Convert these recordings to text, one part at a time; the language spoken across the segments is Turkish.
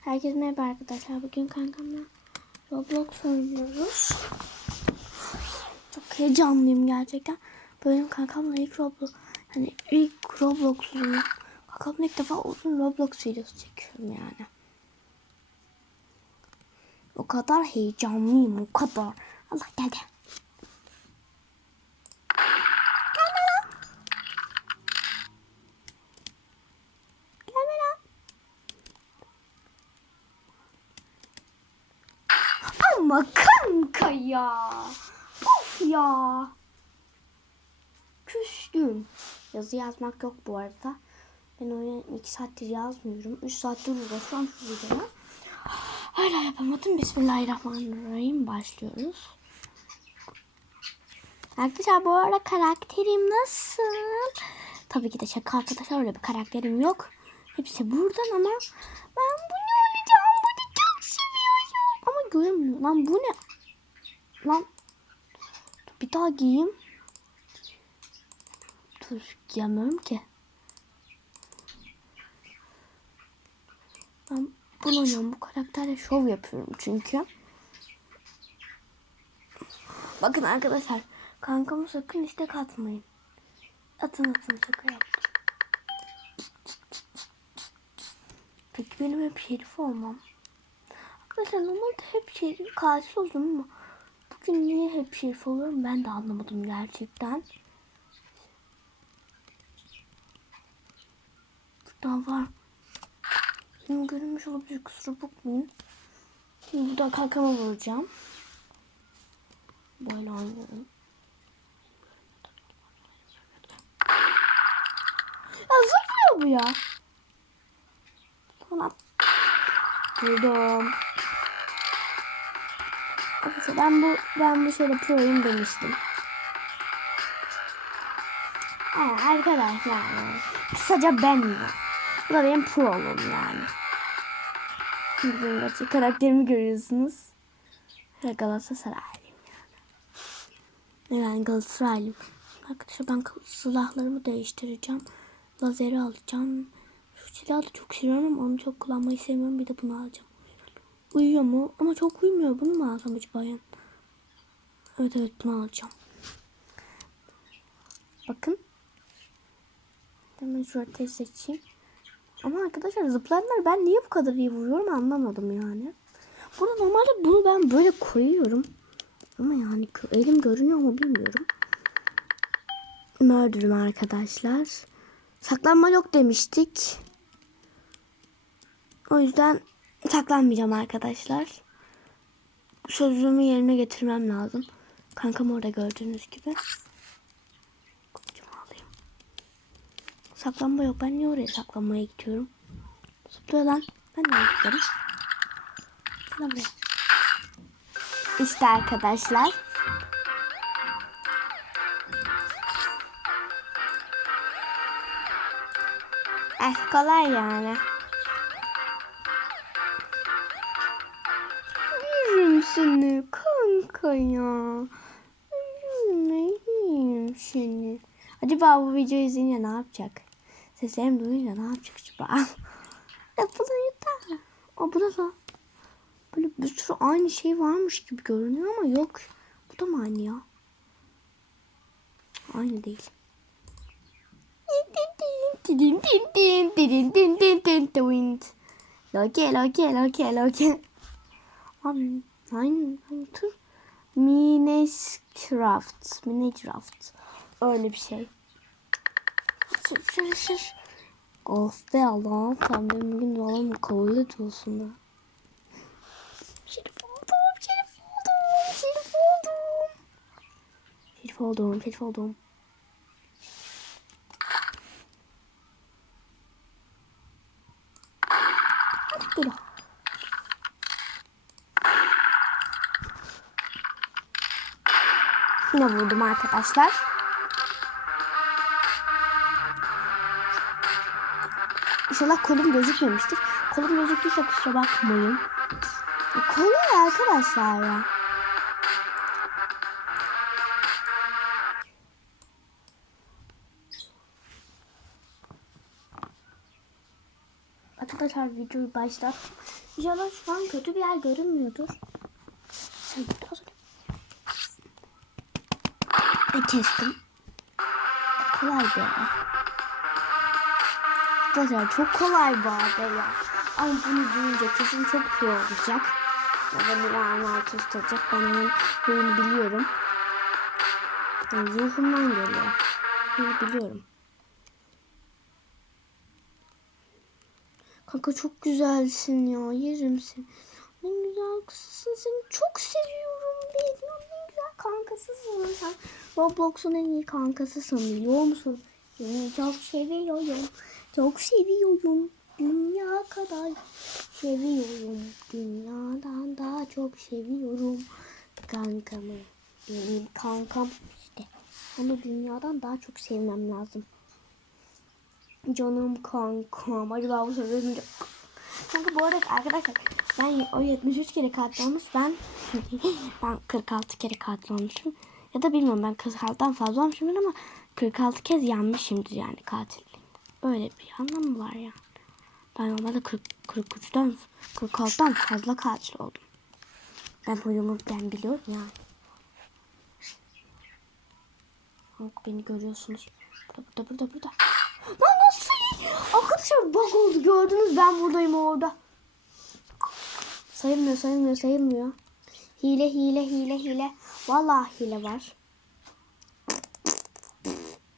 Herkese merhaba arkadaşlar. Bugün kankamla Roblox oynuyoruz. Çok heyecanlıyım gerçekten. Böyle kankamla ilk Roblox hani ilk Roblox'um. Kankamla ilk defa uzun Roblox videosu çekiyorum yani. O kadar heyecanlıyım o kadar. Allah geldi. Gelme lan. Gelme lan. Ama kanka ya. Of ya. Küstüm. Yazı yazmak yok bu arada. Ben oyunu 2 saattir yazmıyorum. 3 saattir uğraşıyorum şu videoya. Hala yapamadım. Bismillahirrahmanirrahim. Başlıyoruz. Arkadaşlar bu arada karakterim nasıl? Tabii ki de şaka arkadaşlar öyle bir karakterim yok. Hepsi buradan ama ben bunu oynayacağım. Bunu çok seviyorum. Ama görünmüyor. Lan bu ne? Lan bir daha giyeyim. Dur giyemiyorum ki. Ben bunu oynuyorum. Bu karakterle şov yapıyorum çünkü. Bakın arkadaşlar. Kankamı sakın istek atmayın. Atın atın şaka yaptım. Peki benim hep şerif olmam. Arkadaşlar normalde hep şerif katil olurum ama bugün niye hep şerif oluyorum ben de anlamadım gerçekten. Burada var. Şimdi görünmüş olabilir kusura bakmayın. Şimdi burada kalkama vuracağım. Böyle oynuyorum. Ya zıplıyor bu ya. Tamam. Buldum. Arkadaşlar ben bu ben bu şöyle proyum demiştim. Aa, arkadaşlar kısaca ben ya. Bu da benim prolum yani. Şimdi karakterimi görüyorsunuz. Ve Galatasaraylıyım yani. Yani Galatasaraylıyım. Arkadaşlar ben silahlarımı değiştireceğim. Lazeri alacağım. Şu silahı da çok seviyorum ama onu çok kullanmayı sevmiyorum. Bir de bunu alacağım. Uyuyor mu? Ama çok uyumuyor. Bunu mu alsam acaba yani? Evet evet bunu alacağım. Bakın. Hemen şurada test seçeyim. Ama arkadaşlar zıplayanlar ben niye bu kadar iyi vuruyorum anlamadım yani. Burada normalde bunu ben böyle koyuyorum. Ama yani elim görünüyor mu bilmiyorum. Murder'ım arkadaşlar. Saklanma yok demiştik. O yüzden saklanmayacağım arkadaşlar. Sözümü yerine getirmem lazım. Kankam orada gördüğünüz gibi. Alayım. Saklanma yok. Ben niye oraya saklanmaya gidiyorum? Zıplıyor lan. Ben de. Gel buraya. İşte arkadaşlar. Eh kolay yani. Seni kanka ya. Yerim seni. Acaba bu videoyu izleyince ne yapacak? Seslerimi duyunca ne yapacak acaba? ya bu da yeter. Aa, bu da da. Böyle bir sürü aynı şey varmış gibi görünüyor ama yok. Bu da mı aynı ya? Aynı değil. Loke loke loke loke. Abi tür. Minecraft. Minecraft. Öyle bir şey. Of be Allah'ım sen benim bugün dualarımı kabul ediyorsun da. Şerif oldum, şerif oldum, şerif oldum. Şerif oldum, şerif oldum. Geliyor. Yine vurdum arkadaşlar. İnşallah kolum gözükmemiştir. Kolum gözüktüyse kusura bakmayın. Kolay arkadaşlar ya. Arkadaşlar videoyu başlat. İnşallah şu an kötü bir yer görünmüyordur. Sen hazır. Ve kestim. Kolay be. Arkadaşlar çok kolay bu arada ya. Ama bunu duyunca kesin çok iyi olacak. Baba bir an altı tutacak. Ben onun huyunu biliyorum. Yani ruhumdan geliyor. Huyunu biliyorum. Kanka çok güzelsin ya. Yerim seni. Ne güzel kızsın. Seni çok seviyorum. Güzel kankasısın sen. Roblox'un en iyi kankasısın biliyor musun? Seni çok seviyorum. Çok seviyorum. Dünya kadar seviyorum. Dünyadan daha çok seviyorum. Kankamı. Benim kankam işte. Onu dünyadan daha çok sevmem lazım. Canım kankam. Acaba bu sözü Kanka bu arada arkadaşlar ben o 73 kere katlanmış ben ben 46 kere katlanmışım. Ya da bilmiyorum ben 46'dan fazla olmuşumdur ama 46 kez yanmışımdır yani katilliğinde. Öyle bir anlamı var yani. Ben normalde 40, 43'ten 46'dan fazla katil oldum. Ben huyumu ben biliyorum yani. Kanka beni görüyorsunuz. Burada burada burada burada. Lan nasıl? Arkadaşlar bug oldu gördünüz ben buradayım orada. Sayılmıyor sayılmıyor sayılmıyor. Hile hile hile hile. Vallahi hile var.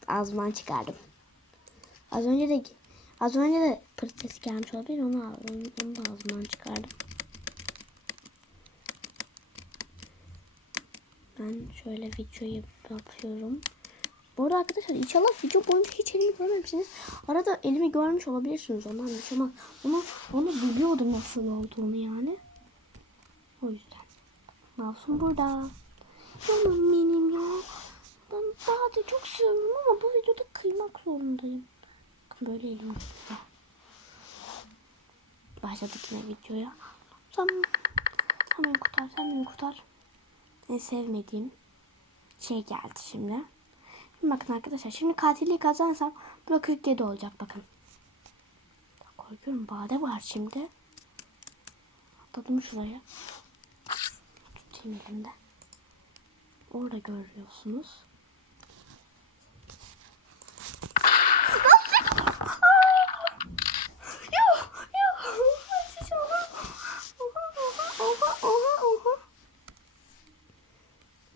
Ağzımdan çıkardım. Az önce de az önce de pırt sesi gelmiş olabilir onu, onu, onu da ağzımdan çıkardım. Ben şöyle videoyu yapıyorum. Bu arada arkadaşlar inşallah video boyunca hiç elimi görmemişsiniz. Arada elimi görmüş olabilirsiniz ondan bir şey onu, onu biliyordum nasıl olduğunu yani. O yüzden. Mouse'um burada. Canım benim ya. Ben daha da çok seviyorum ama bu videoda kıymak zorundayım. Böyle elim burada. Başladık yine videoya. Sen, sen beni kurtar, sen beni kurtar. En sevmediğim şey geldi şimdi. Şimdi bakın arkadaşlar. Şimdi katilliği kazansam burada 47 olacak bakın. Korkuyorum. Bade var şimdi. Atladım şuraya. Elimde. Orada görüyorsunuz.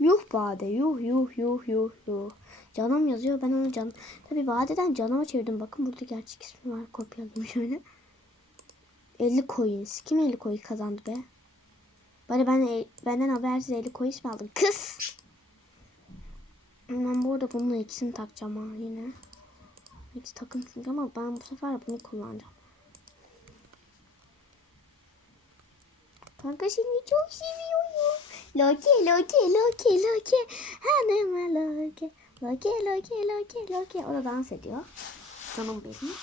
Yuh Bade yuh yuh yuh yuh yuh. Canım yazıyor ben onu can. Tabi Bade'den canıma çevirdim. Bakın burada gerçek ismi var. Kopyaladım şöyle. 50 coins. Kim 50 coin kazandı be? Bari ben benden habersiz 50 coins mi aldım? Kız! Ben bu arada bununla ikisini takacağım ha yine. İkisi takım çünkü ama ben bu sefer bunu kullanacağım. Kanka seni çok seviyorum. Loki, Loki, Loki, Loki. Hanıma Loki. Loki, Loki, Loki, Loki. O da dans ediyor. Canım benim.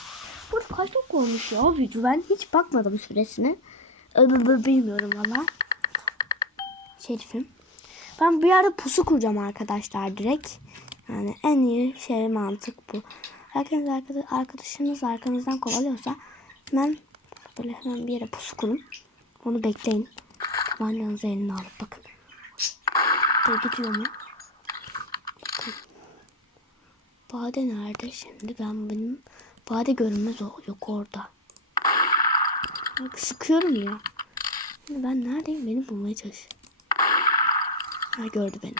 Burada kaç dakika olmuş ya video? Ben hiç bakmadım süresine. Bilmiyorum valla. Şerifim. Ben bir yerde pusu kuracağım arkadaşlar direkt. Yani en iyi şey mantık bu. Herkes arkadaş, arkadaşınız arkanızdan kovalıyorsa hemen böyle hemen bir yere pusu kurun. Onu bekleyin. Tabancanızı eline alıp bakın. Böyle gidiyor mu? Bakın. Bade nerede şimdi? Ben benim Bade görünmez o yok orada. Bak sıkıyorum ya. Şimdi ben neredeyim? Beni bulmaya çalış. Ha gördü beni.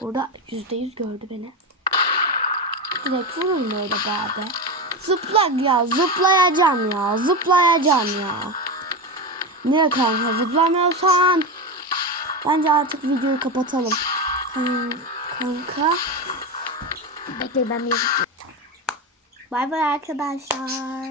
Orada yüzde yüz gördü beni. Direkt vurun böyle Bade. Zıplak ya zıplayacağım ya zıplayacağım ya. Ne kanka zıplamıyorsan bence artık videoyu kapatalım. Hmm, kanka. Bekle ben bir. Bay bay arkadaşlar.